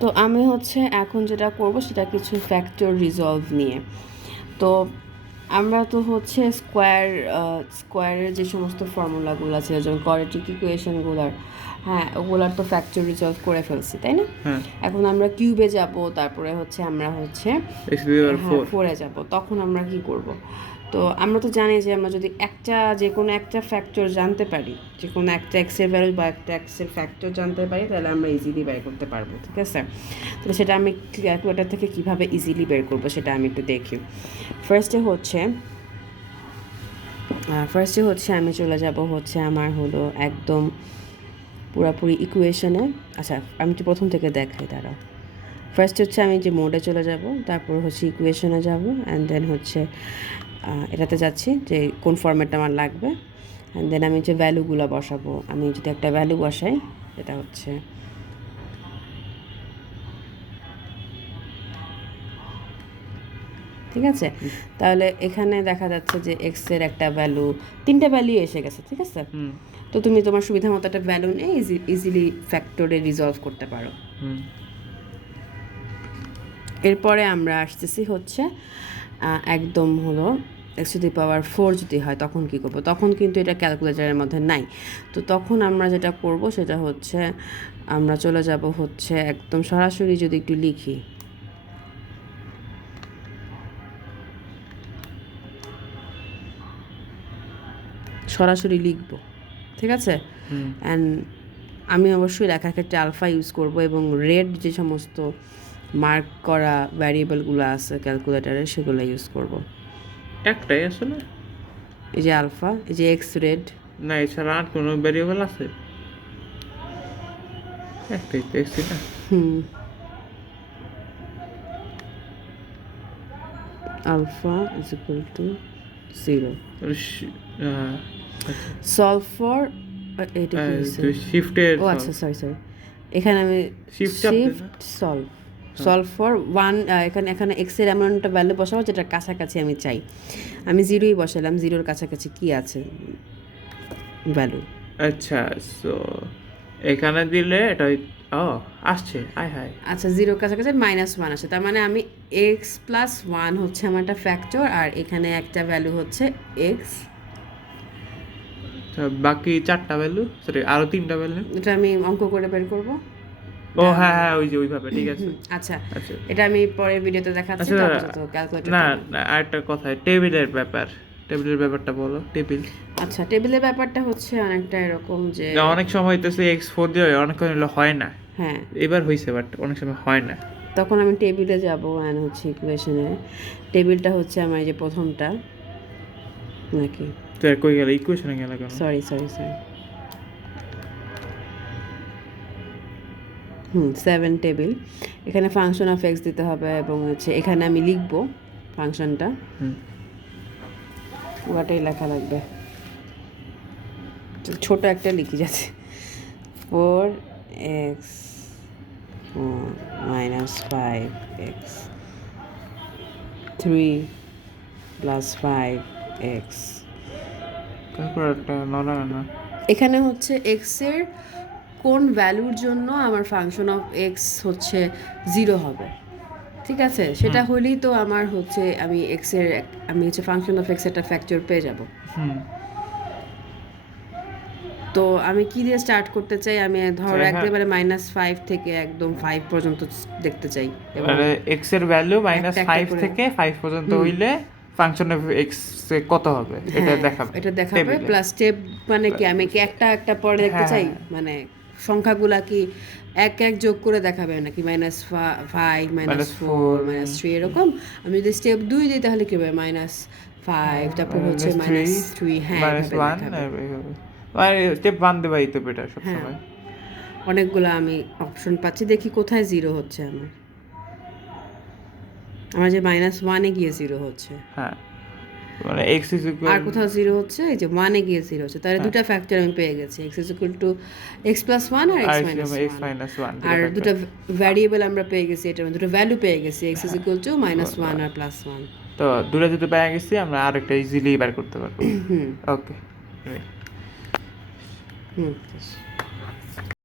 তো আমি হচ্ছে এখন যেটা করব সেটা কিছু ফ্যাক্টর রিজলভ নিয়ে। তো আমরা তো হচ্ছে স্কোয়ারের যে সমস্ত ফর্মুলাগুলো আছে, যেমন কোয়াড্রেটিক ইকুয়েশনগুলোর, হ্যাঁ ওগুলার তো ফ্যাক্টর রিজলভ করে ফেলছি, তাই না? হ্যাঁ, এখন আমরা কিউবে যাব, তারপরে হচ্ছে আমরা হচ্ছে x to the power হ্যাঁ 4। ফোরে যাব, তখন আমরা কি করব? তো আমরা তো জানি যে আমরা যদি যে কোনো একটা ফ্যাক্টর জানতে পারি, যে কোনো একটা এক্সের ভ্যালু বা একটা এক্সের ফ্যাক্টর জানতে পারি, তাহলে আমরা ইজিলি বের করতে পারবো, ঠিক আছে? তাহলে সেটা আমি ক্যালকুলেটর থেকে কীভাবে ইজিলি বের করবো সেটা আমি একটু দেখি। ফার্স্টে হচ্ছে আমি চলে যাব হচ্ছে আমার হলো একদম পুরাপুরি ইকুয়েশনে। আচ্ছা, আমি তো প্রথম থেকে দেখাই, দাঁড়াও। ফার্স্ট হচ্ছে আমি যে মোডে চলে যাব, তারপর হচ্ছে ইকুয়েশনে যাব, অ্যান্ড দেন হচ্ছে এটাতে যাচ্ছি যে কোন ফর্ম্যাটটা আমার লাগবে, অ্যান্ড দেন আমি যে ভ্যালুগুলো বসাবো, আমি যদি একটা ভ্যালু বসাই, এটা হচ্ছে ঠিক আছে। তাহলে এখানে দেখা যাচ্ছে যে এক্সের একটা ভ্যালু, তিনটা ভ্যালু এসে গেছে, ঠিক আছে। তো তুমি তোমার সুবিধা মতো একটা ভ্যালু নিয়ে ইজিলি ফ্যাক্টরে রিজলভ করতে পারো। এরপরে আমরা আসতেছি হচ্ছে একদম হলো এক্স টু দি পাওয়ার 4 যদি হয় তখন কী করবো? তখন কিন্তু এটা ক্যালকুলেটারের মধ্যে নাই। তো তখন আমরা যেটা করব সেটা হচ্ছে আমরা চলে যাব হচ্ছে একদম সরাসরি, যদি একটু লিখি, সরাসরি লিখব, ঠিক আছে। অ্যান্ড আমি অবশ্যই লেখার ক্ষেত্রে আলফা ইউজ করব, এবং রেড যে সমস্ত মার্ক করা ভ্যারিয়েবলগুলো আছে ক্যালকুলেটারে সেগুলো ইউজ করব। একটাই আসলে, এই যে আলফা, এই যে এক্স রেড। না এছাড়া আর কোনো ভ্যারিয়েবল আছে? একটাই তো এক্স না? Alpha is equal to 0। আচ্ছা, সলভ ফর, এটা কি হয়েছে? শিফটের ও আচ্ছা, সরি, এখানে আমি শিফট চাপ দেন না? শিফট সলভ ফর 1, এখানে এক্সের এমন একটা ভ্যালু বসাবো যেটার কাছাকাছি আমি চাই। আমি 0ই বসালাম, 0-র কাছাকাছি কি আছে ভ্যালু। আচ্ছা, সো এখানে দিলে এটা ও আসছে, আয় হায়। আচ্ছা, 0-র কাছাকাছি -1 আসে, তার মানে আমি এক্স প্লাস 1 হচ্ছে আমার একটা ফ্যাক্টর, আর এখানে একটা ভ্যালু হচ্ছে এক্স। বাকি 4টা ভ্যালু, সরি আরো 3টা ভ্যালু। এটা আমি অঙ্ক করে বের করবো। ও হ্যাঁ হ্যাঁ, ওই যে ওইভাবে, ঠিক আছে। আচ্ছা, আচ্ছা এটা আমি পরের ভিডিওতে দেখাচ্ছি, আচ্ছা, তারপর তো ক্যালকুলেটর। না না, আরেকটা কথা, টেবিলের ব্যাপারটা বলো। টেবিল, আচ্ছা, টেবিলের ব্যাপারটা হচ্ছে অনেকটা এরকম যে অনেক সময় হইতেছে x4 দিয়ে অনেক হলো হয় না। হ্যাঁ, এবার হয়েছে, বাট অনেক সময় হয় না। তখন আমি টেবিলে যাব, অ্যান্ড হচ্ছে ইকুয়েশনে টেবিলটা হচ্ছে আমার এই যে প্রথমটা, নাকি তো কই গেল ইকুয়েশনে গেল কেন? Sorry, 7 table. এখানে ফাংশন অফ এক্স দিতে হবে, এবং হচ্ছে এখানে আমি লিখব ফাংশনটা, ওটাই লেখা লাগবে। ছোট একটা লিখি যাচ্ছে, 4x -5x 3 + 5x। ক্যালকুলেটরটা নলা না। এখানে হচ্ছে এক্সের কোন ভ্যালুর জন্য আমার ফাংশন অফ এক্স হচ্ছে 0 হবে, ঠিক আছে? সেটা হলেই তো আমার হচ্ছে আমি হচ্ছে ফাংশন অফ এক্স একটা ফ্যাক্টর পেয়ে যাব। তো আমি কি দিয়ে স্টার্ট করতে চাই? আমি ধরো একেবারে -5 থেকে একদম 5 পর্যন্ত দেখতে চাই, মানে x এর ভ্যালু একটা -5 করে। থেকে 5 পর্যন্ত হইলে ফাংশন অফ x এ কত হবে এটা দেখাবে। এটা দেখাবে, প্লাস স্টেপ, মানে কি আমি কি একটা পরে দেখতে চাই, মানে সংখ্যাগুলা কি এক যোগ করে দেখাবে নাকি -5 -4 -3 এরকম? আমি যদি স্টেপ 2 দিই তাহলে কি হবে? -5, তারপর হচ্ছে -3, হ্যাঁ এভাবে দেখাবে। মানে স্টেপ 1 দেবাই তো বেটা সব হ্যাঁ, সময়। অনেকগুলো আমি অপশন পাচ্ছি, দেখি কোথায় 0 হচ্ছে আমার যে -1 এ গিয়ে 0 হচ্ছে। হ্যাঁ, মানে x ইজ আর ইকুয়াল, কোথাও 0 হচ্ছে, এই যে 1 এ গিয়ে 0 হচ্ছে, তাহলে দুটো ফ্যাক্টর আমি পেয়ে গেছি, x is equal to x plus 1 আর x মাইনাস x 1। -1 আর দুটো ভ্যারিয়েবল আমরা পেয়ে গেছি, এটা দুটো ভ্যালু পেয়ে গেছি, x ইজ ইকুয়াল টু -1 আর +1। তো দুটো যদি পেয়ে গেছি আমরা আরেকটা ইজিলি বের করতে পারবো। ওকে। হুম।